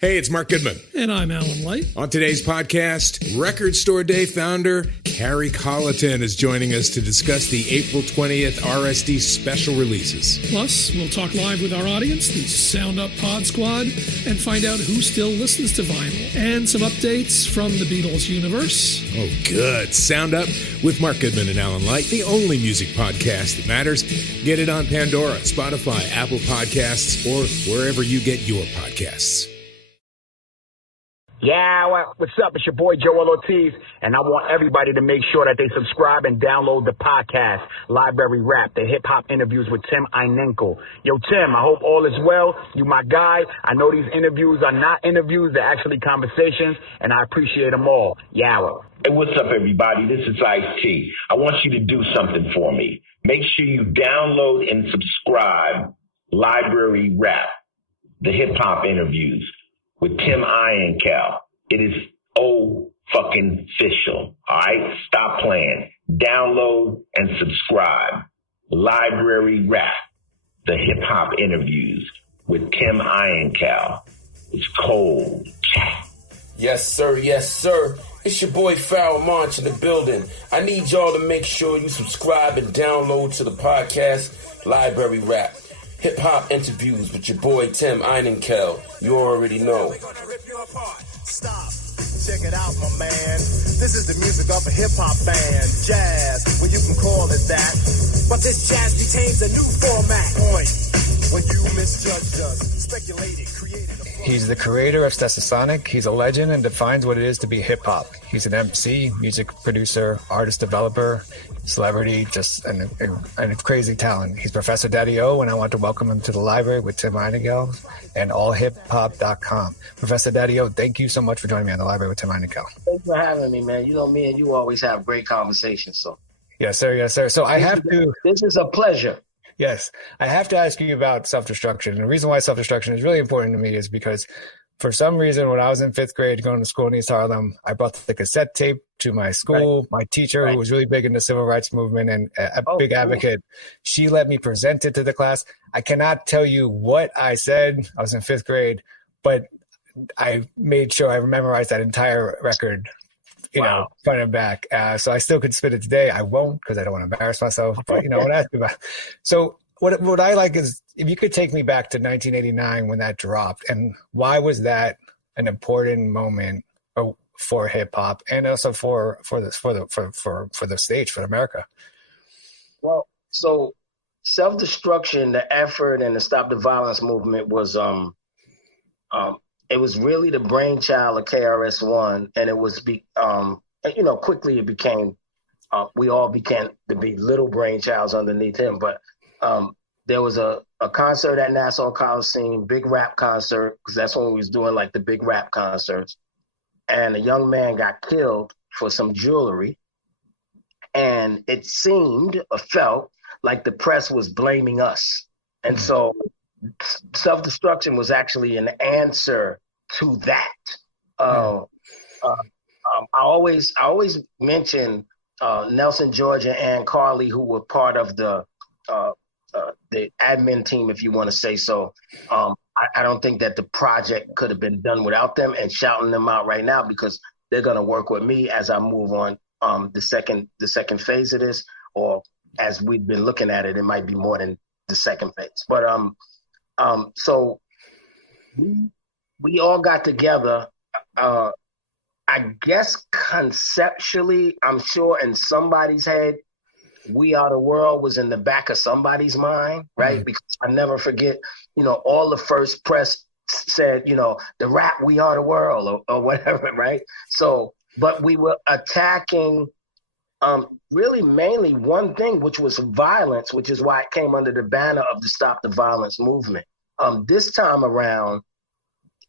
Hey, it's Mark Goodman. And I'm Alan Light. On today's podcast, Record Store Day founder Carrie Colleton is joining us to discuss the April 20th RSD special releases. Plus, we'll talk live with our audience, the Sound Up Pod Squad, and find out who still listens to vinyl. And some updates from the Beatles universe. Oh, good. Sound Up with Mark Goodman and Alan Light, the only music podcast that matters. Get it on Pandora, Spotify, Apple Podcasts, or wherever you get your podcasts. Yeah, what's up? It's your boy Joel Ortiz, and I want everybody to make sure that they subscribe and download the podcast, Library Rap, the hip-hop interviews with Tim Einenkel. Yo, Tim, I hope all is well. You my guy. I know these interviews are not interviews, they're actually conversations, and I appreciate them all. Yow. Hey, what's up, everybody? This is Ice-T. I want you to do something for me. Make sure you download and subscribe Library Rap, the hip-hop interviews with Tim Einenkel. It is fucking official. All right? Stop playing. Download and subscribe. Library Rap, the hip-hop interviews with Tim Einenkel. It's cold. Yes, sir. Yes, sir. It's your boy Farrell March in the building. I need y'all to make sure you subscribe and download to the podcast Library Rap. Hip-hop interviews with your boy Tim Einenkel. You already know. Stop. Check it out, my man. This is the music of a hip-hop band. Jazz, well, you can call it that. But this jazz retains a new format. Point. When you misjudged us, speculated, created a... He's the creator of Stetsasonic. He's a legend and defines what it is to be hip-hop. He's an MC, music producer, artist developer, celebrity, just a crazy talent. He's Professor Daddy-O, and I want to welcome him to the library with Tim Einenkel and allhiphop.com. Professor Daddy-O, thank you so much for joining me on the library with Tim Einenkel. Thanks for having me, man. You know, me and you always have great conversations. So Yes, sir. Yes, sir. So This is a pleasure. Yes, I have to ask you about self-destruction. And the reason why self-destruction is really important to me is because for some reason, when I was in fifth grade going to school in East Harlem, I brought the cassette tape to my school. Right. My teacher, who was really big in the civil rights movement and a big advocate, she let me present it to the class. I cannot tell you what I said. I was in fifth grade, but I made sure I memorized that entire record, front and back. So I still could spit it today. I won't because I don't want to embarrass myself, but I want to ask you about. So what I like is if you could take me back to 1989 when that dropped, and why was that an important moment for hip hop and also for the stage, for America? Well, so self-destruction, the effort, and the Stop the Violence movement was it was really the brainchild of KRS-One, and it was quickly it became we all began to be little brainchilds underneath him, but there was a concert at Nassau Coliseum, big rap concert, because that's when we was doing like the big rap concerts. And a young man got killed for some jewelry. And it seemed or felt like the press was blaming us. And so self-destruction was actually an answer to that. I always mention Nelson George and Ann Carley, who were part of the admin team, if you want to say so. I don't think that the project could have been done without them, and shouting them out right now because they're going to work with me as I move on the second phase of this, or as we've been looking at it, it might be more than the second phase. But so we all got together. I guess conceptually, I'm sure in somebody's head, We Are the World was in the back of somebody's mind, right? Mm-hmm. Because I never forget, all the first press said, the rap We Are the World or whatever, right? So, but we were attacking really mainly one thing, which was violence, which is why it came under the banner of the Stop the Violence movement. This time around,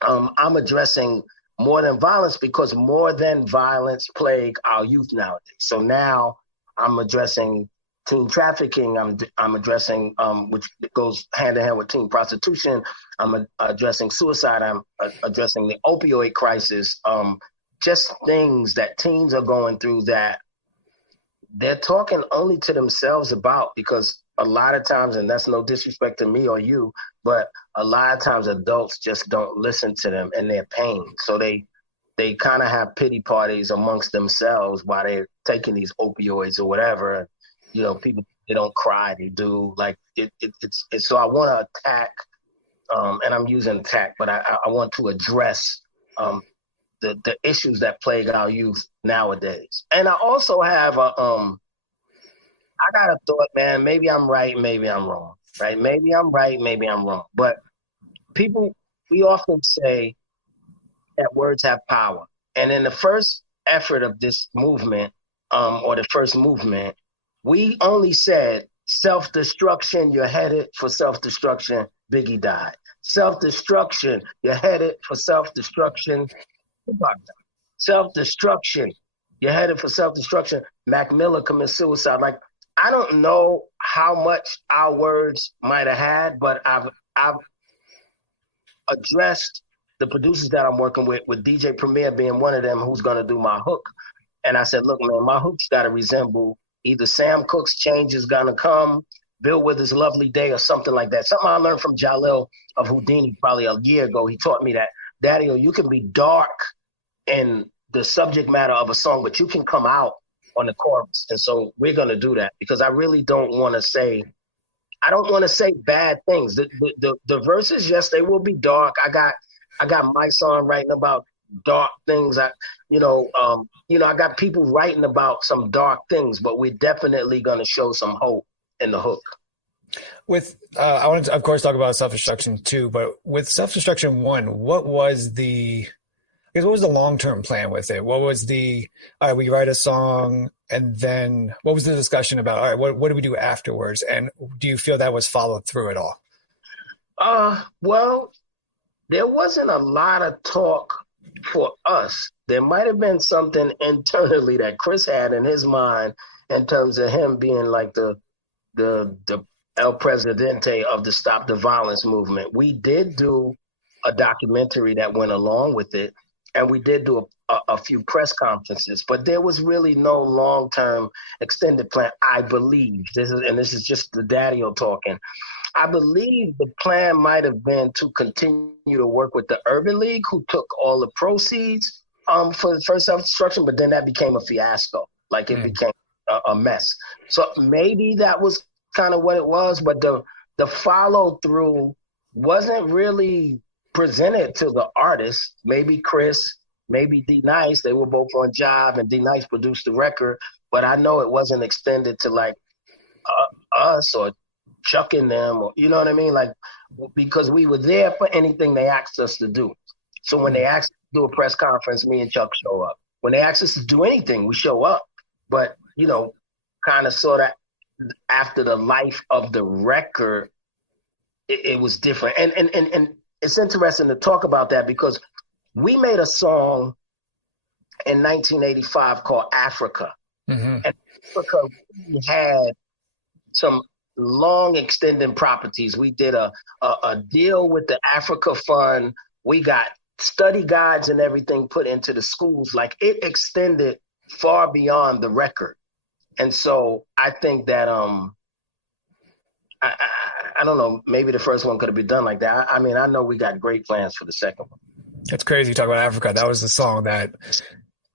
I'm addressing more than violence because more than violence plague our youth nowadays. So now I'm addressing teen trafficking. I'm addressing, which goes hand in hand with teen prostitution. I'm addressing suicide. I'm addressing the opioid crisis. Just things that teens are going through that they're talking only to themselves about because a lot of times, and that's no disrespect to me or you, but a lot of times adults just don't listen to them in their pain. So they kind of have pity parties amongst themselves while they're taking these opioids or whatever. You know, people, they don't cry, they do. Like it's so I want to attack, and I'm using attack, but I want to address the issues that plague our youth nowadays. And I also have I got a thought, man. Maybe I'm right, maybe I'm wrong. Right? Maybe I'm right, maybe I'm wrong. But we often say that words have power. And in the first effort of this movement, or the first movement, we only said self-destruction, you're headed for self-destruction, Biggie died. Self-destruction, you're headed for self-destruction, Tupac died. Self-destruction, you're headed for self-destruction, Mac Miller commits suicide. Like, I don't know how much our words might have had, but I've addressed the producers that I'm working with DJ Premier being one of them who's going to do my hook. And I said, look, man, my hook's got to resemble either Sam Cooke's Change Is Gonna Come, Bill Withers' Lovely Day, or something like that. Something I learned from Jalil of Houdini probably a year ago. He taught me that, Daddy, you can be dark in the subject matter of a song, but you can come out on the chorus. And so we're going to do that because I really don't want to say, bad things. The verses, yes, they will be dark. I got my song writing about dark things. I got people writing about some dark things, but we're definitely going to show some hope in the hook. With I wanted to, of course, talk about Self-Destruction 2, but with Self-Destruction 1, what was the long-term plan with it? What was all right, we write a song, and then what was the discussion about, all right, what do we do afterwards? And do you feel that was followed through at all? Well, there wasn't a lot of talk for us. There might have been something internally that Chris had in his mind in terms of him being like the El Presidente of the Stop the Violence movement. We did do a documentary that went along with it, and we did do a few press conferences, but there was really no long-term extended plan, I believe. This is just the daddy-o talking. I believe the plan might have been to continue to work with the Urban League, who took all the proceeds for the first Self-Destruction, but then that became a fiasco. Like it became a mess. So maybe that was kind of what it was, but the follow-through wasn't really presented to the artists. Maybe Chris, maybe D Nice, they were both on Jive, and D Nice produced the record, but I know it wasn't extended to like us or Chuck and them, or you know what I mean? Like, because we were there for anything they asked us to do. So when they asked us to do a press conference, me and Chuck show up. When they asked us to do anything, we show up. But, kind of sort of after the life of the record, it was different. And it's interesting to talk about that because we made a song in 1985 called Africa. Mm-hmm. And Africa had some long extending properties. We did a deal with the Africa Fund. We got study guides and everything put into the schools. Like, it extended far beyond the record. And so I think that I don't know, maybe the first one could have been done like that. I mean, I know we got great plans for the second one. It's crazy you talk about Africa. That was the song that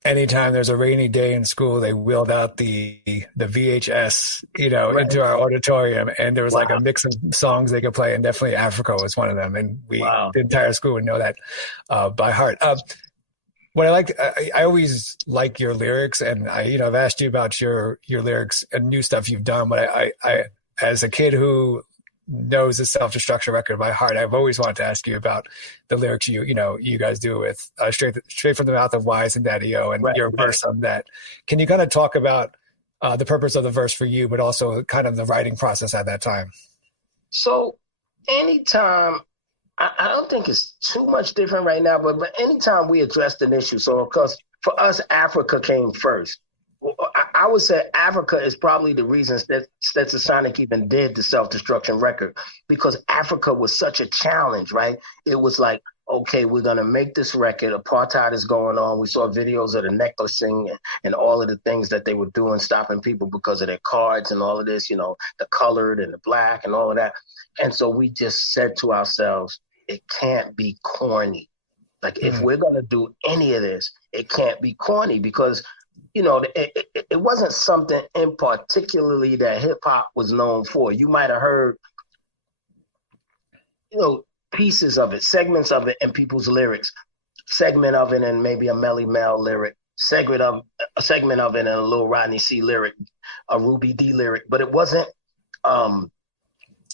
anytime there's a rainy day in school, they wheeled out the VHS, right, into our auditorium, and there was like a mix of songs they could play, and definitely Africa was one of them. And the entire school would know that by heart. What I always like your lyrics, and I've asked you about your lyrics and new stuff you've done, but I as a kid who knows the Self-Destruction record by heart, I've always wanted to ask you about the lyrics you guys do with straight from the mouth of Wise and Daddy-O, and your verse on that. Can you kind of talk about the purpose of the verse for you, but also kind of the writing process at that time? So anytime, I don't think it's too much different right now, but anytime we addressed an issue, so of course for us, Africa came first. I would say Africa is probably the reason that Stetsasonic even did the Self-Destruction record, because Africa was such a challenge, right? It was like, okay, we're going to make this record. Apartheid is going on. We saw videos of the necklacing and all of the things that they were doing, stopping people because of their cards and all of this, you know, the colored and the black and all of that. And so we just said to ourselves, it can't be corny. Like, if we're going to do any of this, it can't be corny, because, you know, it wasn't something in particularly that hip hop was known for. You might have heard, you know, pieces of it, segments of it in people's lyrics, segment of it in maybe a Melly Mel lyric, segment of it in a Lil Rodney C lyric, a Ruby D lyric, but it wasn't,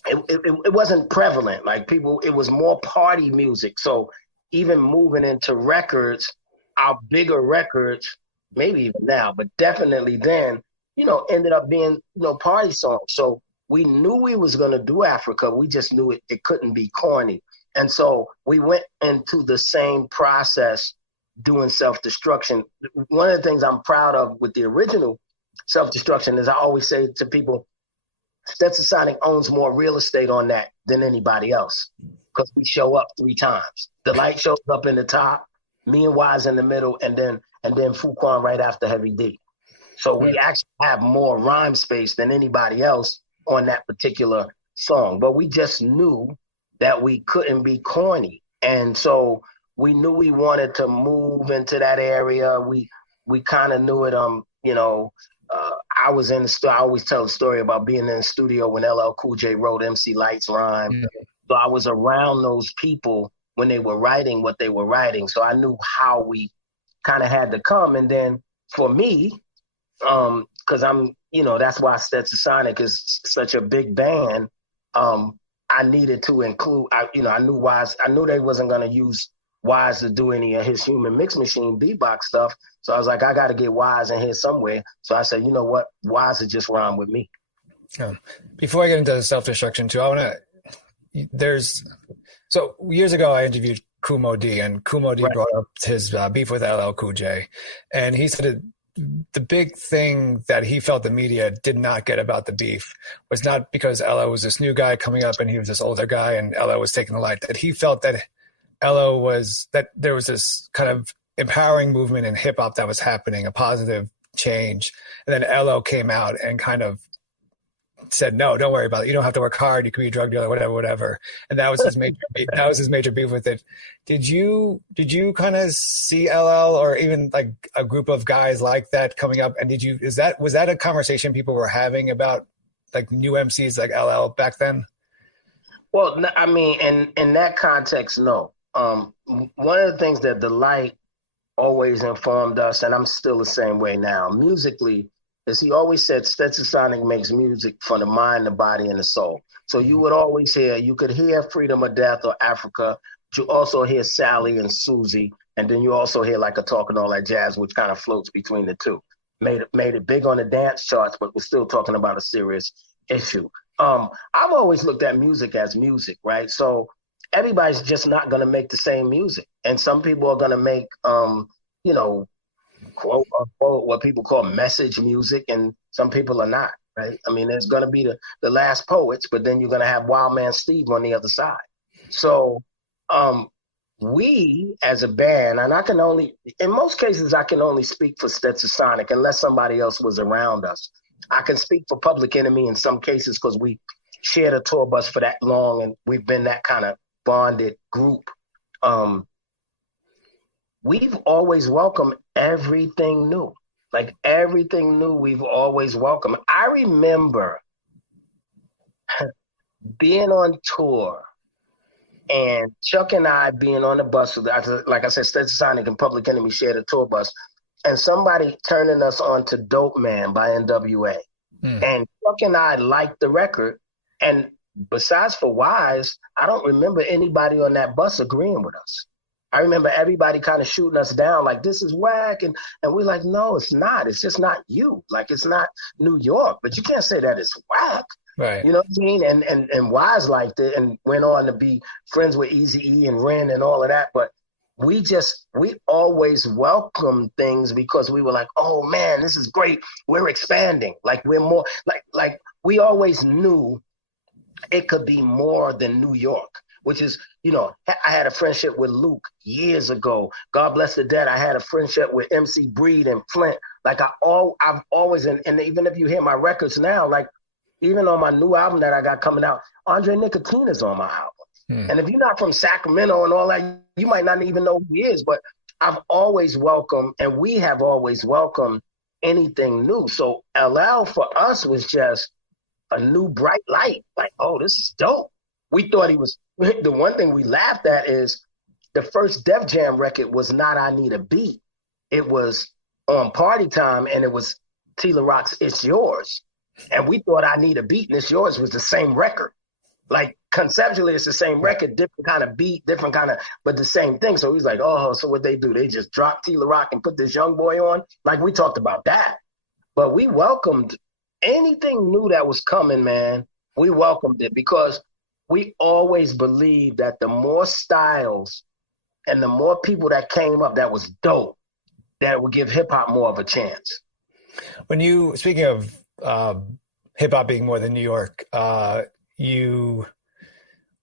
it wasn't prevalent. Like, people, it was more party music. So even moving into records, our bigger records, maybe even now, but definitely then, you know, ended up being, you know, party songs. So we knew we was going to do Africa. We just knew it couldn't be corny. And so we went into the same process doing Self-Destruction. One of the things I'm proud of with the original Self-Destruction is I always say to people, Stetsasonic owns more real estate on that than anybody else, because we show up 3 times. The light shows up in the top, me and Wise in the middle, and then Fuquan right after Heavy D. So we actually have more rhyme space than anybody else on that particular song. But we just knew that we couldn't be corny. And so we knew we wanted to move into that area. We kind of knew it, you know, I was in the studio. I always tell the story about being in the studio when LL Cool J wrote MC Light's rhyme. Mm-hmm. So I was around those people when they were writing what they were writing. So I knew how we kind of had to come. And then for me, because I'm, you know, that's why Stetsasonic is such a big band. I needed to include, I knew Wise, I knew they wasn't going to use Wise to do any of his Human Mix Machine beatbox stuff. So I was like, I got to get Wise in here somewhere. So I said, you know what? Wise would just rhyme with me. Before I get into the Self-Destruction too, I want to, so years ago I interviewed Kumo D, and Kumo D brought up his beef with LL Cool J. And he said the big thing that he felt the media did not get about the beef was not because LL was this new guy coming up and he was this older guy and LL was taking the light, that he felt that that there was this kind of empowering movement in hip hop that was happening, a positive change. And then LL came out and kind of said, no, don't worry about it. You don't have to work hard. You can be a drug dealer, whatever. And that was his major beef with it. Did you kind of see LL or even like a group of guys like that coming up? And was that a conversation people were having about like new MCs like LL back then? Well, I mean, in that context, no. One of the things that the Light always informed us, and I'm still the same way now, musically, is he always said Stetsasonic makes music for the mind, the body, and the soul. So you would always you could hear Freedom or Death or Africa, but you also hear Sally and Susie, and then you also hear like a Talking All That Jazz, which kind of floats between the two. Made it big on the dance charts, but we're still talking about a serious issue. I've always looked at music as music, right? So everybody's just not going to make the same music. And some people are going to make, you know, quote unquote, what people call message music, and some people are not, right? I mean, there's going to be the last poets, but then you're going to have Wild Man Steve on the other side. So we as a band, and in most cases, I can only speak for Stetsasonic unless somebody else was around us. I can speak for Public Enemy in some cases because we shared a tour bus for that long and we've been that kind of bonded group. We've always welcomed everything new. Like everything new, we've always welcomed. I remember being on tour and Chuck and I being on the bus, like I said, Stetsasonic and Public Enemy shared a tour bus, and somebody turning us on to Dope Man by NWA. And Chuck and I liked the record. And besides for Wise, I don't remember anybody on that bus agreeing with us. I remember everybody kind of shooting us down like, this is whack. And we're like, no, it's not. It's just not you. Like, it's not New York. But you can't say that it's whack. Right. You know what I mean? And Wise liked it and went on to be friends with Eazy-E and Ren and all of that. But we always welcomed things because we were like, oh man, this is great. We're expanding. Like we're more like we always knew it could be more than New York, which is, I had a friendship with Luke years ago. God bless the dead. I had a friendship with MC Breed and Flint. Like I've always, and even if you hear my records now, like even on my new album that I got coming out, Andre Nicotina's on my album. And if you're not from Sacramento and all that, you might not even know who he is, but I've always welcomed, and we have always welcomed anything new. So LL for us was just a new bright light. Like, oh, this is dope. We thought he was, the one thing we laughed at is the first Def Jam record was not I Need a Beat. It was on Party Time, and it was Tila Rock's It's Yours. And we thought I Need a Beat and It's Yours was the same record. Like conceptually, it's the same record, different kind of beat, different kind of, but the same thing. So he's like, oh, so what they do? They just drop Tila Rock and put this young boy on? Like we talked about that. But we welcomed anything new that was coming, man. We welcomed it because we always believed that the more styles and the more people that came up that was dope, that would give hip hop more of a chance. Speaking of hip hop being more than New York,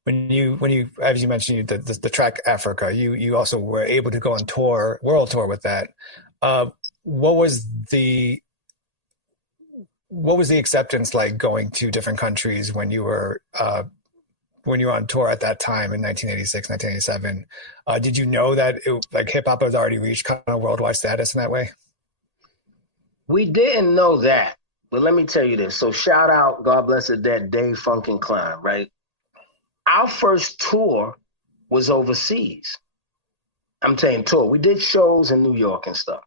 when you as you mentioned the track Africa, you also were able to go on world tour with that. What was the acceptance like going to different countries when you were on tour at that time in 1986, 1987? Did you know that hip hop has already reached kind of worldwide status in that way? We didn't know that, but let me tell you this. So shout out, God bless the dead, Dave Funkin' Klein, right? Our first tour was overseas. I'm saying tour. We did shows in New York and stuff.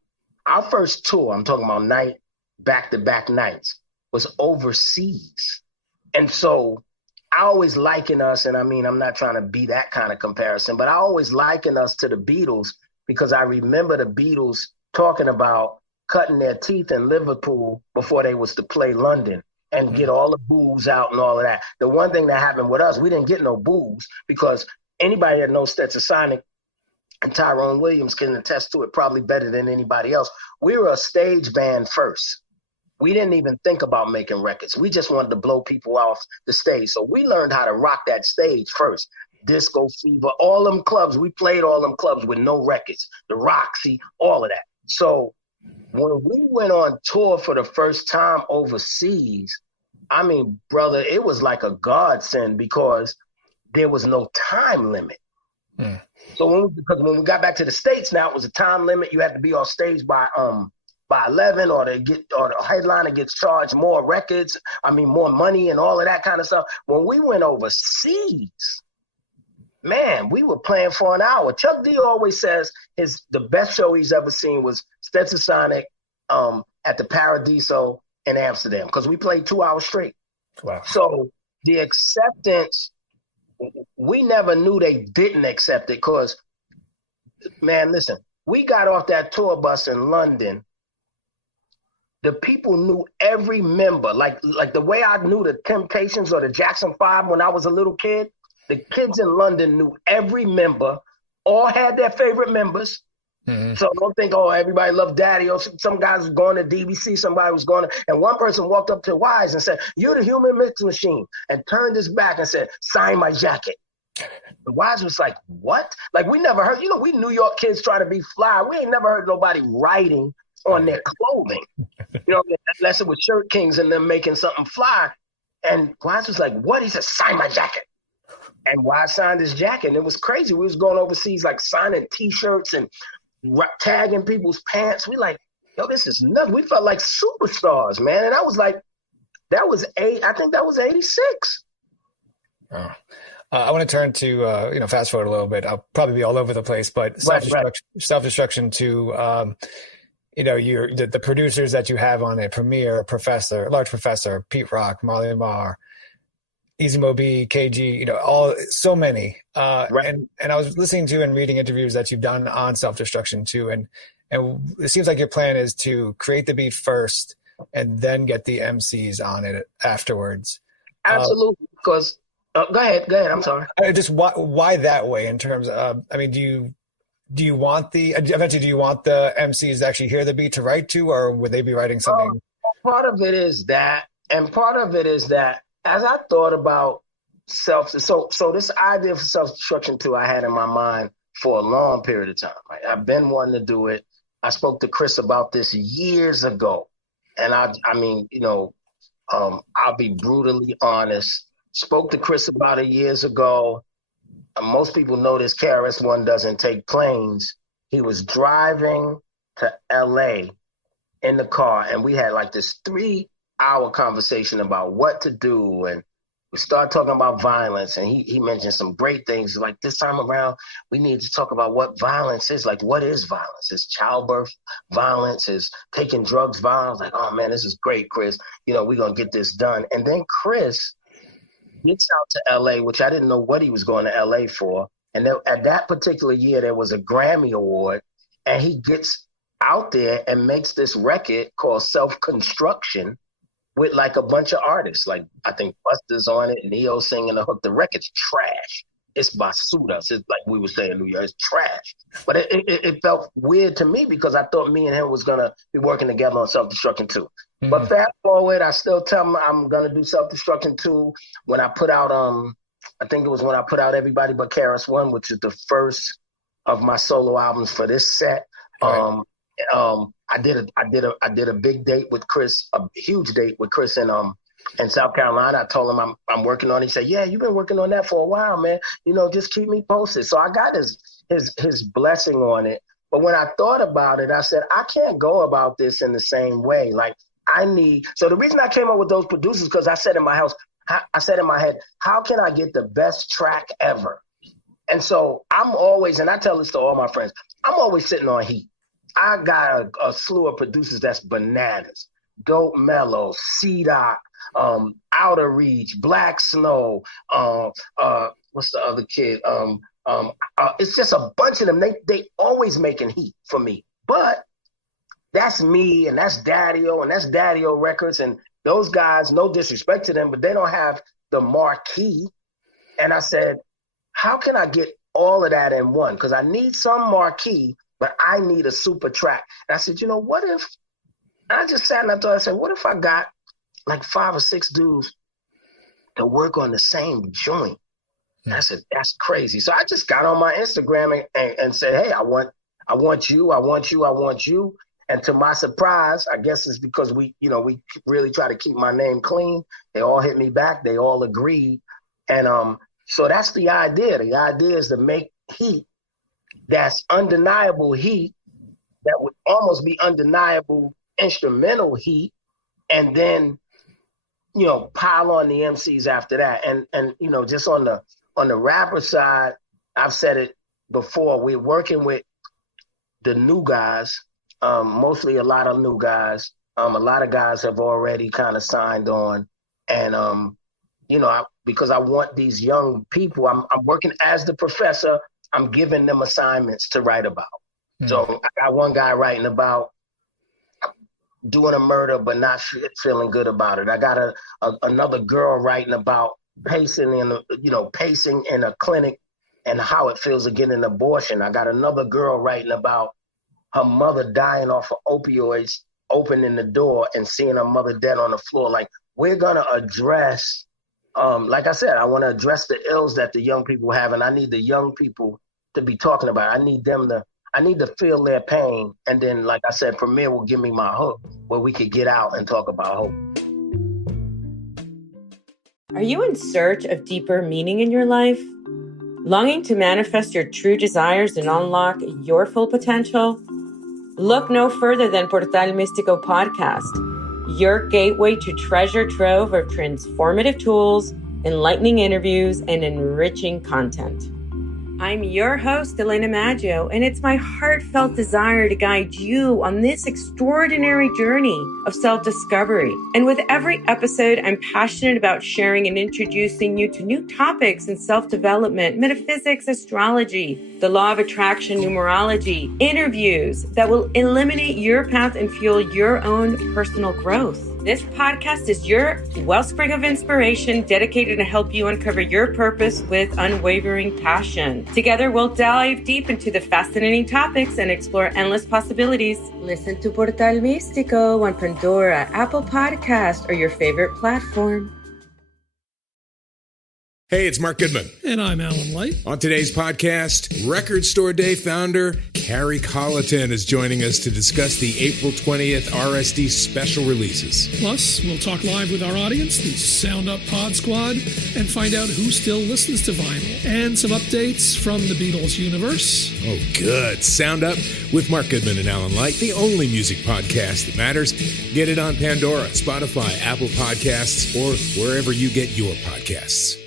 Our first tour, I'm talking about back-to-back nights, was overseas. And so I always liken us, and I mean, I'm not trying to be that kind of comparison, but I always liken us to the Beatles because I remember the Beatles talking about cutting their teeth in Liverpool before they was to play London and get all the boos out and all of that. The one thing that happened with us, we didn't get no boos because anybody that knows Stetsasonic and Tyrone Williams can attest to it probably better than anybody else. We were a stage band first. We didn't even think about making records. We just wanted to blow people off the stage. So we learned how to rock that stage first. Disco Fever, all them clubs. We played all them clubs with no records. The Roxy, all of that. So when we went on tour for the first time overseas, I mean, brother, it was like a godsend because there was no time limit. So because when we got back to the States, now it was a time limit. You had to be on stage by 11, or the headliner gets charged more more money and all of that kind of stuff. When we went overseas, man, we were playing for an hour. Chuck D always says the best show he's ever seen was Stetsasonic at the Paradiso in Amsterdam because we played 2 hours straight. Wow. So the acceptance, we never knew they didn't accept it because, man, listen, we got off that tour bus in London. The people knew every member, like the way I knew the Temptations or the Jackson 5 when I was a little kid. The kids in London knew every member, all had their favorite members. Mm-hmm. So don't think, oh, everybody loved Daddy, or some guys was going to DBC, somebody was going to, and one person walked up to Wise and said, "You're the human mix machine," and turned his back and said, "Sign my jacket." And Wise was like, what? Like we never heard, we New York kids try to be fly. We ain't never heard nobody writing on their clothing, unless it was Shirt Kings and them making something fly. And Wise was like, what? He said, "Sign my jacket." And Wise signed his jacket, and it was crazy. We was going overseas, like signing T-shirts and tagging people's pants. We like, yo, this is nuts. We felt like superstars, man. And I was like, I think that was 86. Oh. I want to turn to, fast forward a little bit. I'll probably be all over the place, but self-destruction to, the producers that you have on it, Premier, Large Professor, Pete Rock, Marley Marr, Easy Mo B, KG, so many. And I was listening to and reading interviews that you've done on self-destruction too. And it seems like your plan is to create the beat first and then get the MCs on it afterwards. Absolutely. Because go ahead. I'm sorry. Just why that way in terms of, do do you want the MCs to actually hear the beat to write to, or would they be writing something? Part of it is that, and part of it is that as I thought about so this idea for self-destruction too, I had in my mind for a long period of time. Right? I've been wanting to do it. I spoke to Chris about this years ago, and I mean, I'll be brutally honest. Spoke to Chris about it years ago. Most people know this KRS-One doesn't take planes. He was driving to LA in the car, and we had like this 3-hour conversation about what to do, and we started talking about violence, and he mentioned some great things. Like, this time around, we need to talk about what violence is. Like, what is violence? Is childbirth violence? Is taking drugs violence? Like, oh, man, this is great, Chris. We're going to get this done. And then Chris gets out to L.A., which I didn't know what he was going to L.A. for. And at that particular year, there was a Grammy Award, and he gets out there and makes this record called Self-Construction, with like a bunch of artists, like I think Busta's on it, Neo singing the hook. The record's trash. It's basuras. It's like we would say in New York, it's trash. But it felt weird to me because I thought me and him was gonna be working together on Self-Destruction 2. Mm-hmm. But fast forward, I still tell him I'm gonna do Self-Destruction 2 when I put out I think it was when I put out Everybody But KRS-One, which is the first of my solo albums for this set. Right. I did a big date with Chris, a huge date with Chris in South Carolina. I told him I'm working on it. He said, "Yeah, you've been working on that for a while, man. Just keep me posted." So I got his blessing on it. But when I thought about it, I said, I can't go about this in the same way. Like so the reason I came up with those producers, because I said in my head, how can I get the best track ever? And so I'm always, and I tell this to all my friends, I'm always sitting on heat. I got a slew of producers that's bananas. Dope Mellow, C-Doc, Outer Reach, Black Snow, what's the other kid? It's just a bunch of them. They always making heat for me. But that's me, and that's Daddy-O, and that's Daddy-O Records, and those guys, no disrespect to them, but they don't have the marquee. And I said, how can I get all of that in one? Because I need some marquee, but I need a super track. And I said, what if, I just sat and I thought, I said, what if I got like 5 or 6 dudes to work on the same joint? And I said, that's crazy. So I just got on my Instagram and said, hey, I want you. And to my surprise, I guess it's because we really try to keep my name clean. They all hit me back. They all agreed. And so that's the idea. The idea is to make heat that's undeniable heat, that would almost be undeniable instrumental heat, and then, pile on the MCs after that. And just on the rapper side, I've said it before, we're working with the new guys, mostly a lot of new guys. A lot of guys have already kind of signed on. And, because I want these young people, I'm working as the professor. I'm giving them assignments to write about. Mm. So I got one guy writing about doing a murder but not feeling good about it. I got another girl writing about pacing in a clinic and how it feels to get an abortion. I got another girl writing about her mother dying off of opioids, opening the door and seeing her mother dead on the floor. Like, we're gonna address. Like I said, I want to address the ills that the young people have, and I need the young people to be talking about it. I need to feel their pain. And then, like I said, Premier will give me my hook where we could get out and talk about hope. Are you in search of deeper meaning in your life? Longing to manifest your true desires and unlock your full potential? Look no further than Portal Místico Podcast, your gateway to treasure trove of transformative tools, enlightening interviews, and enriching content. I'm your host, Elena Maggio, and it's my heartfelt desire to guide you on this extraordinary journey of self-discovery. And with every episode, I'm passionate about sharing and introducing you to new topics in self-development, metaphysics, astrology, the law of attraction, numerology, interviews that will illuminate your path and fuel your own personal growth. This podcast is your wellspring of inspiration dedicated to help you uncover your purpose with unwavering passion. Together, we'll dive deep into the fascinating topics and explore endless possibilities. Listen to Portal Místico on Pandora, Apple Podcast, or your favorite platform. Hey, it's Mark Goodman. And I'm Alan Light. On today's podcast, Record Store Day founder Carrie Colleton is joining us to discuss the April 20th RSD special releases. Plus, we'll talk live with our audience, the Sound Up Pod Squad, and find out who still listens to vinyl. And some updates from the Beatles universe. Oh, good. Sound Up with Mark Goodman and Alan Light, the only music podcast that matters. Get it on Pandora, Spotify, Apple Podcasts, or wherever you get your podcasts.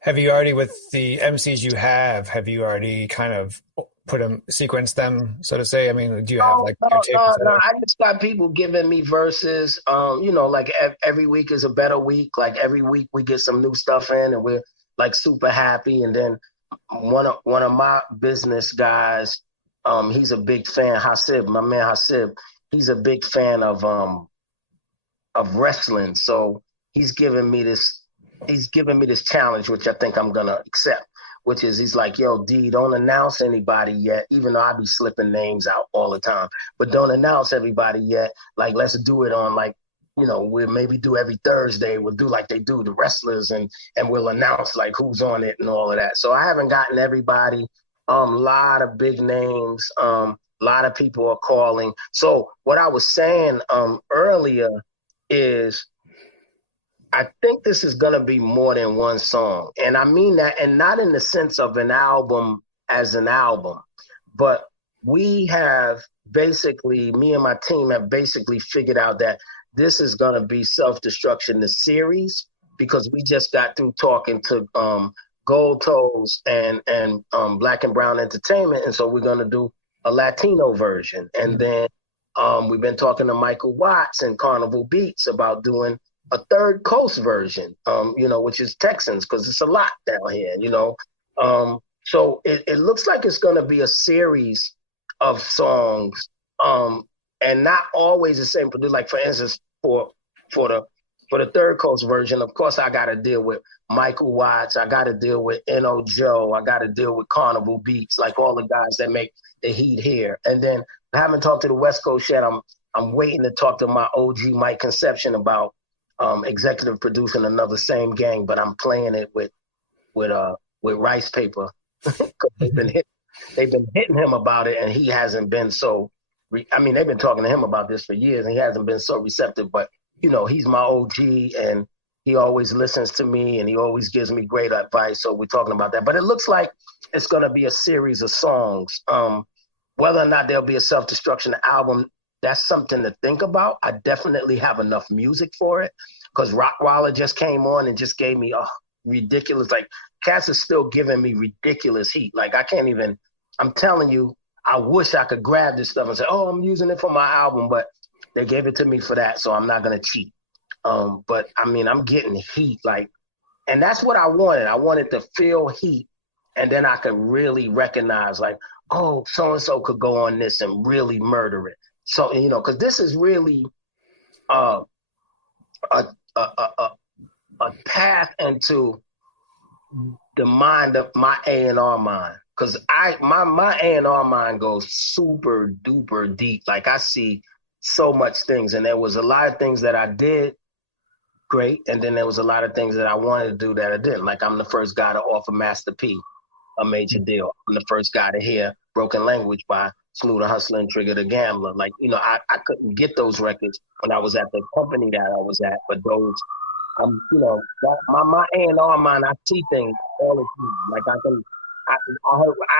Have you already, with the MCs you have you already kind of put them, sequenced them, so to say? I mean, do you have like your tape? No, I just got people giving me verses. Like every week is a better week. Like every week we get some new stuff in and we're like super happy. And then one of my business guys, he's a big fan, Hasib, my man Hasib, he's a big fan of wrestling. So he's giving me this challenge, which I think I'm going to accept, which is he's like, yo, D, don't announce anybody yet, even though I be slipping names out all the time, but don't announce everybody yet. Like, let's do it on we'll maybe do every Thursday. We'll do like they do the wrestlers and we'll announce like who's on it and all of that. So I haven't gotten everybody, lot of big names, lot of people are calling. So what I was saying earlier is, I think this is going to be more than one song. And I mean that, and not in the sense of an album as an album, but we have basically, me and my team have basically figured out that this is going to be Self-Destruction, the series, because we just got through talking to Gold Toes and Black and Brown Entertainment. And so we're going to do a Latino version. And then we've been talking to Michael Watts and Carnival Beats about doing a Third Coast version, which is Texans, because it's a lot down here, So it looks like it's going to be a series of songs, and not always the same producer. Like, for instance, for the Third Coast version, of course, I got to deal with Michael Watts. I got to deal with N.O. Joe. I got to deal with Carnival Beats, like all the guys that make the heat here. And then I haven't talked to the West Coast yet. I'm waiting to talk to my OG Mike Conception about executive producing another Same Gang, but I'm playing it with rice paper. they've been hitting him about it, and he hasn't been so. They've been talking to him about this for years, and he hasn't been so receptive. But he's my OG, and he always listens to me, and he always gives me great advice. So we're talking about that. But it looks like it's going to be a series of songs. Whether or not there'll be a Self-Destruction album, that's something to think about. I definitely have enough music for it, because Rockwaller just came on and just gave me ridiculous. Like, Cass is still giving me ridiculous heat. Like, I can't even. I'm telling you, I wish I could grab this stuff and say, "Oh, I'm using it for my album," but they gave it to me for that, so I'm not gonna cheat. But I'm getting heat, like, and that's what I wanted. I wanted to feel heat, and then I could really recognize, like, oh, so and so could go on this and really murder it. So, because this is really a path into the mind of my A&R mind. Because my A&R mind goes super duper deep. Like, I see so much things. And there was a lot of things that I did great. And then there was a lot of things that I wanted to do that I didn't. Like, I'm the first guy to offer Master P a major deal. I'm the first guy to hear Broken Language by Smooth the Hustler and Trigger the Gambler. Like, I couldn't get those records when I was at the company that I was at, but those, my A&R mind, I see things all the time. Like,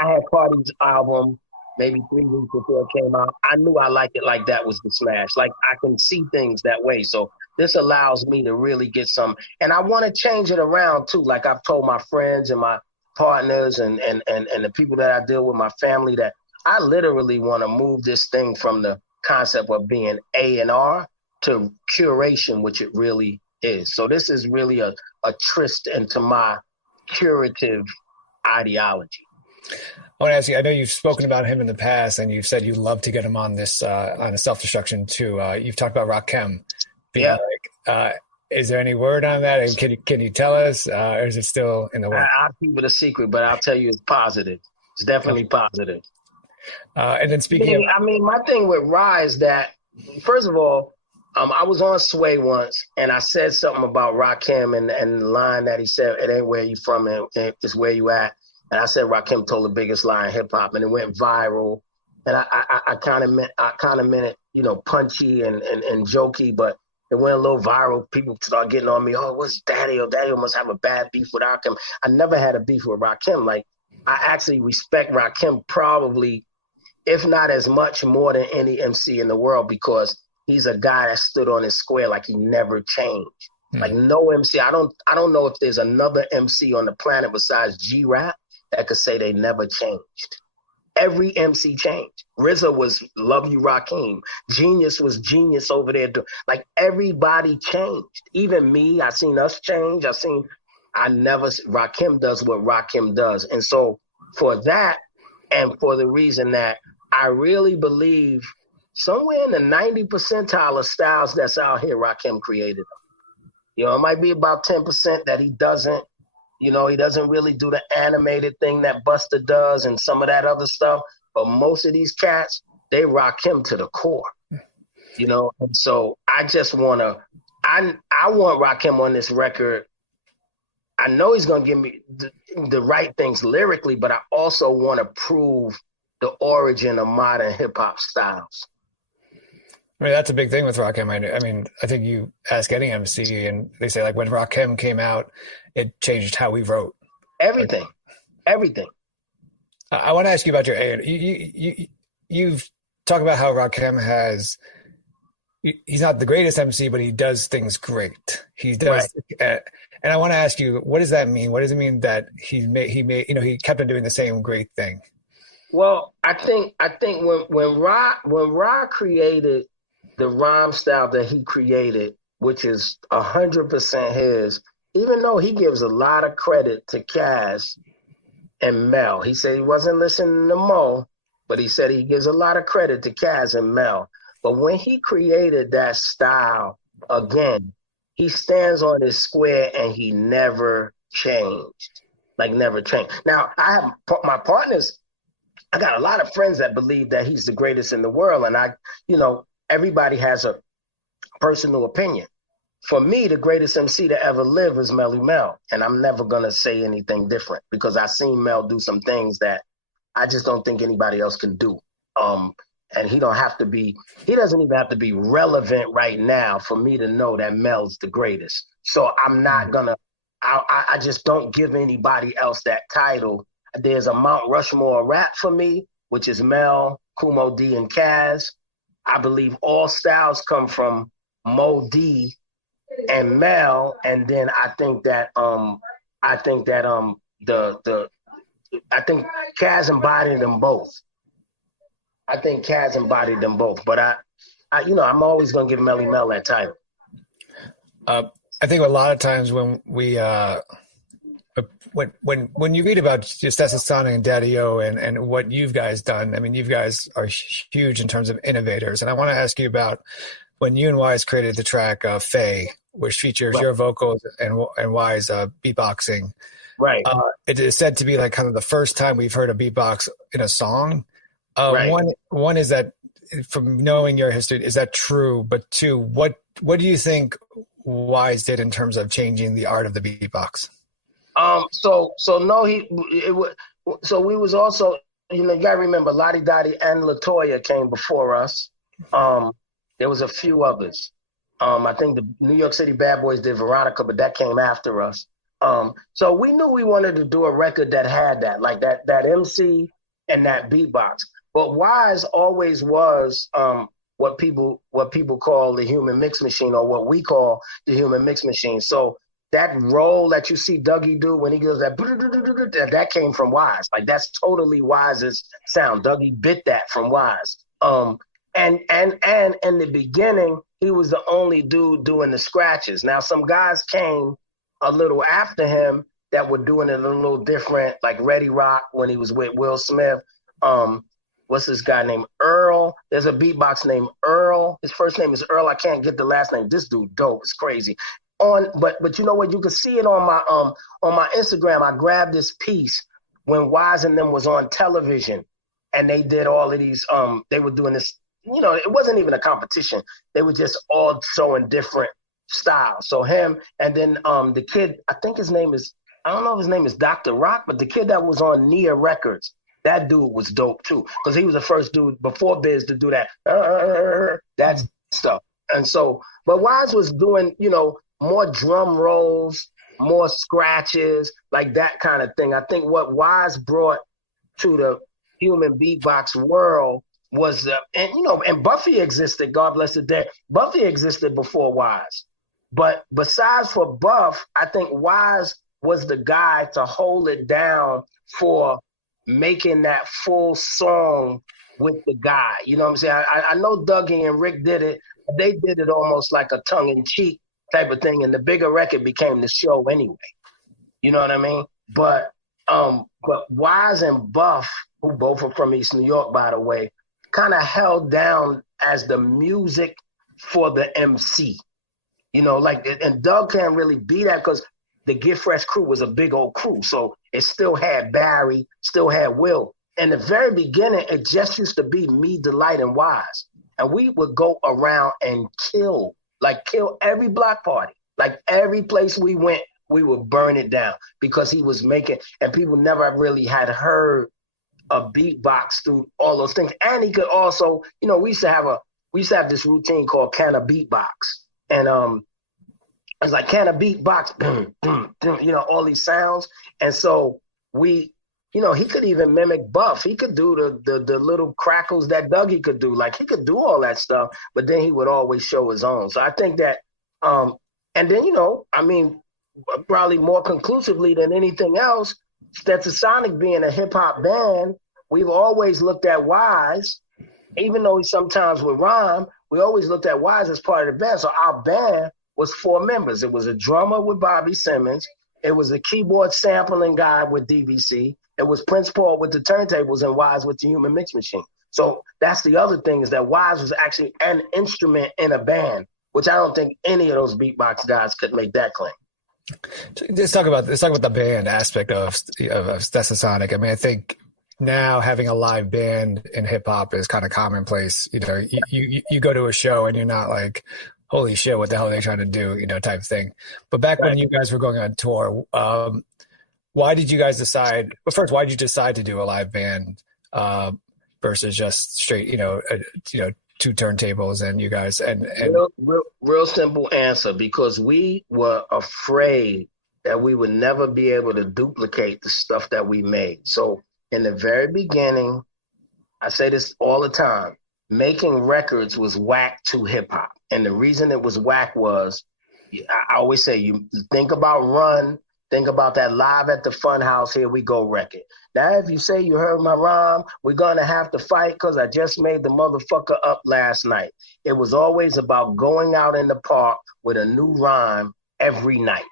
I had Cardi's album maybe 3 weeks before it came out. I knew I liked it like that was the smash. Like, I can see things that way. So this allows me to really get some, and I want to change it around too. Like, I've told my friends and my partners and the people that I deal with, my family, that I literally want to move this thing from the concept of being A&R to curation, which it really is. So this is really a tryst into my curative ideology. I want to ask you, I know you've spoken about him in the past and you've said you'd love to get him on this, on a Self-Destruction too. You've talked about Rakim being is there any word on that? And can you tell us, or is it still in the works? I'll keep it a secret, but I'll tell you it's positive. It's definitely positive. And then speaking my thing with Rye is that, first of all, I was on Sway once, and I said something about Rakim and the line that he said, "It ain't where you from, it's where you at." And I said Rakim told the biggest lie in hip hop, and it went viral. And I kind of meant it, punchy and jokey, but it went a little viral. People start getting on me. Oh, what's Daddy? Oh, Daddy must have a bad beef with Rakim. I never had a beef with Rakim. Like, I actually respect Rakim probably, if not as much, more than any MC in the world, because he's a guy that stood on his square like he never changed. Like, no MC. I don't know if there's another MC on the planet besides G-Rap that could say they never changed. Every MC changed. RZA was Love You Rakim. Genius was Genius over there. Like, everybody changed. Even me, I seen us change. Rakim does what Rakim does. And so for that, and for the reason that I really believe somewhere in the 90 percentile of styles that's out here, Rakim created them. It might be about 10% that he doesn't. He doesn't really do the animated thing that Busta does and some of that other stuff. But most of these cats, they rock him to the core. And so I just want I want Rakim on this record. I know he's going to give me the right things lyrically, but I also want to prove the origin of modern hip hop styles. I mean, that's a big thing with Rakim. I mean, I think you ask any MC and they say, like, when Rakim came out, it changed how we wrote. Everything. I want to ask you about your you've talked about how Rakim he's not the greatest MC, but he does things great. He does. Right. And I want to ask you, what does that mean? What does it mean that he kept on doing the same great thing? Well, I think when Ra created the rhyme style that he created, which is 100% his, even though he gives a lot of credit to Kaz and Mel. He said he wasn't listening to Mo, but he said he gives a lot of credit to Kaz and Mel. But when he created that style, again, he stands on his square and he never changed. Like, never changed. Now, I have my partners, I got a lot of friends that believe that he's the greatest in the world. And everybody has a personal opinion. For me, the greatest MC to ever live is Melly Mel. And I'm never going to say anything different because I've seen Mel do some things that I just don't think anybody else can do. And he doesn't even have to be relevant right now for me to know that Mel's the greatest. So I'm not I just don't give anybody else that title. There's a Mount Rushmore rap for me, which is Mel, Kumo D, and Kaz. I believe all styles come from Mo D and Mel, and then I think Kaz embodied them both. But I'm always gonna give Melly Mel that title. I think a lot of times when we when you read about just Stetsasonic and Daddy-O and what you guys done, I mean, you guys are huge in terms of innovators. And I want to ask you about when you and Wise created the track Faye, which features your vocals and Wise beatboxing. Right. It is said to be like kind of the first time we've heard a beatbox in a song. Right. One is that, from knowing your history, is that true? But two, what do you think Wise did in terms of changing the art of the beatbox? So we was also, you gotta remember, Lottie Dottie and LaToya came before us. There was a few others. I think the New York City Bad Boys did Veronica, but that came after us. So we knew we wanted to do a record that had that, like that MC and that beatbox. But Wise always was what people call the human mix machine, or what we call the human mix machine. So that roll that you see Dougie do when he goes that came from Wise. Like, that's totally Wise's sound. Dougie bit that from Wise. And in the beginning, he was the only dude doing the scratches. Now, some guys came a little after him that were doing it a little different, like Reddy Rock when he was with Will Smith. What's this guy named Earl? There's a beatbox named Earl. His first name is Earl. I can't get the last name. This dude dope. It's crazy. But you know what? You can see it on my Instagram. I grabbed this piece when Wise and them was on television, and they did all of these. They were doing this. You know, it wasn't even a competition. They were just all showing different styles. So him and then the kid. I think his name is. I don't know if his name is Dr. Rock, but the kid that was on Nia Records. That dude was dope too, because he was the first dude before Biz to do that stuff. And so, but Wise was doing, you know, more drum rolls, more scratches, like that kind of thing. I think what Wise brought to the human beatbox world was, and Buffy existed. God bless the dead. Buffy existed before Wise, but besides for Buff, I think Wise was the guy to hold it down for making that full song with the guy. You know what I'm saying? I know Dougie and Rick did it. They did it almost like a tongue-in-cheek type of thing, and the bigger record became the show anyway. You know what I mean? But Wise and Buff, who both are from East New York, by the way, kind of held down as the music for the MC. You know, like, and Doug can't really be that because the Get Fresh crew was a big old crew. So it still had Barry, still had Will. In the very beginning, it just used to be me, Delight, and Wise. And we would go around and kill every block party. Like every place we went, we would burn it down because he was making, and people never really had heard a beatbox through all those things. And he could also, you know, we used to have this routine called Can a Beatbox. And it's like, can a beatbox, you know, all these sounds. And so he could even mimic Buff. He could do the little crackles that Dougie could do. Like, he could do all that stuff, but then he would always show his own. So I think that, and then, you know, I mean, probably more conclusively than anything else, Stetsasonic being a hip hop band, we've always looked at Wise, even though he sometimes would rhyme, we always looked at Wise as part of the band. So our band was 4 members. It was a drummer with Bobby Simmons. It was a keyboard sampling guy with DVC. It was Prince Paul with the turntables and Wise with the human mix machine. So that's the other thing, is that Wise was actually an instrument in a band, which I don't think any of those beatbox guys could make that claim. Let's talk about the band aspect of Stetsasonic. I mean, I think now having a live band in hip hop is kind of commonplace. You know, you go to a show and you're not like, holy shit, what the hell are they trying to do, you know, type thing. But back when you guys were going on tour, why did you guys decide? Well, first, why did you decide to do a live band versus just straight, you know, 2 turntables and you guys and real simple answer, because we were afraid that we would never be able to duplicate the stuff that we made. So in the very beginning, I say this all the time, making records was whack to hip hop. And the reason it was whack was, I always say, you think about Run, think about that Live at the Funhouse, Here We Go record. Now, if you say you heard my rhyme, we're going to have to fight because I just made the motherfucker up last night. It was always about going out in the park with a new rhyme every night,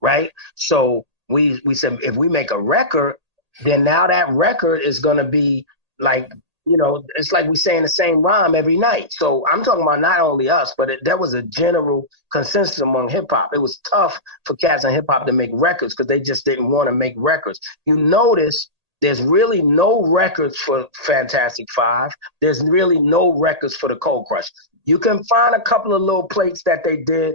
right? So we said, if we make a record, then now that record is going to be like, you know, it's like we saying the same rhyme every night. So I'm talking about not only us, but that was a general consensus among hip hop. It was tough for cats in hip hop to make records because they just didn't want to make records. You notice there's really no records for Fantastic Five. There's really no records for the Cold Crush. You can find a couple of little plates that they did.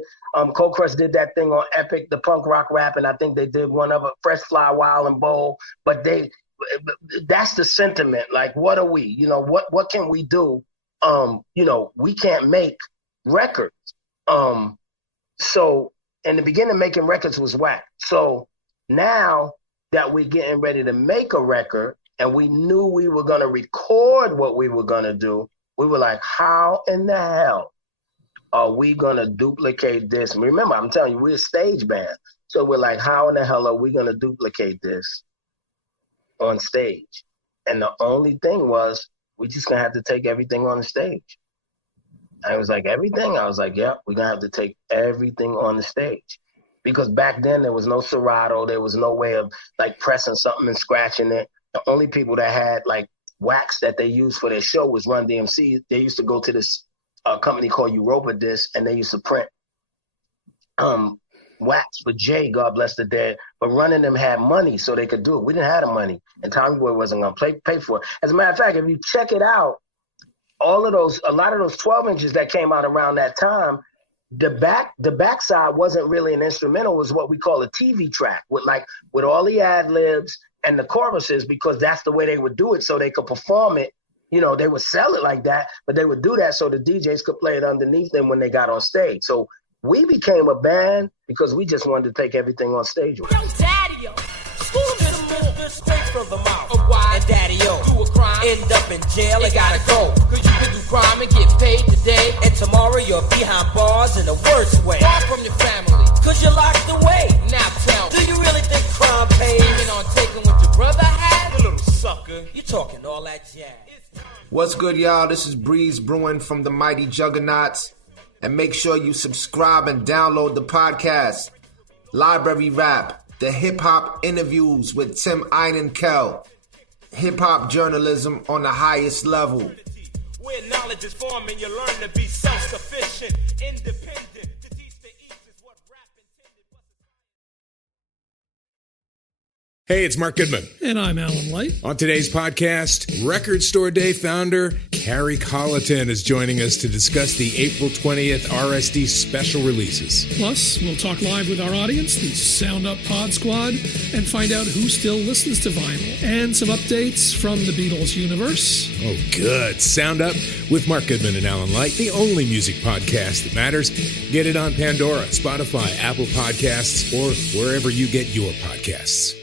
Cold Crush did that thing on Epic, the punk rock rap, and I think they did one of it, Fresh Fly, Wild and Bold. But that's the sentiment. Like, what are we? You know, what can we do? You know, we can't make records. So in the beginning, making records was whack. So now that we're getting ready to make a record and we knew we were going to record what we were going to do, we were like, how in the hell are we going to duplicate this? And remember, I'm telling you, we're a stage band. So we're like, how in the hell are we going to duplicate this on stage? And the only thing was, we just going to have to take everything on the stage. I was like, everything? I was like, yeah, we're going to have to take everything on the stage. because back then there was no Serato. There was no way of like pressing something and scratching it. The only people that had like wax that they used for their show was Run DMC. They used to go to this company called Europa Disc, and they used to print wax for Jay, God bless the dead. But Run and them had money, so they could do it. We didn't have the money, and Tommy Boy wasn't going to pay for it. As a matter of fact, if you check it out, a lot of those 12 inches that came out around that time, the backside wasn't really an instrumental. It was what we call a TV track with all the ad libs and the choruses, because that's the way they would do it, so they could perform it. You know, they would sell it like that, but they would do that so the DJs could play it underneath them when they got on stage. So we became a band because we just wanted to take everything on stage with us. Yo, Daddy-o, school them more straight from the mouth. Oh, why? And Daddy-o, do a crime, end up in jail, it gotta go. Cause you can do crime and get paid today, and tomorrow you're behind bars in the worst way. Far from your family, cause you're locked away. Now tell me, do you really think crime pays? Even on taking what your brother had? You little sucker, you talking all that jazz. What's good, y'all? This is Breeze Brewing from the Mighty Juggernauts. And make sure you subscribe and download the podcast, Library Rap, the hip-hop interviews with Tim Einenkel. Hip-hop journalism on the highest level. Where knowledge is formed and you learn to be self-sufficient, independent. To teach the East is what rap intended. Hey, it's Mark Goodman. And I'm Alan Light. On today's podcast, Record Store Day founder Carrie Colleton is joining us to discuss the April 20th RSD special releases. Plus, we'll talk live with our audience, the Sound Up Pod Squad, and find out who still listens to vinyl. And some updates from the Beatles universe. Oh, good. Sound Up with Mark Goodman and Alan Light, the only music podcast that matters. Get it on Pandora, Spotify, Apple Podcasts, or wherever you get your podcasts.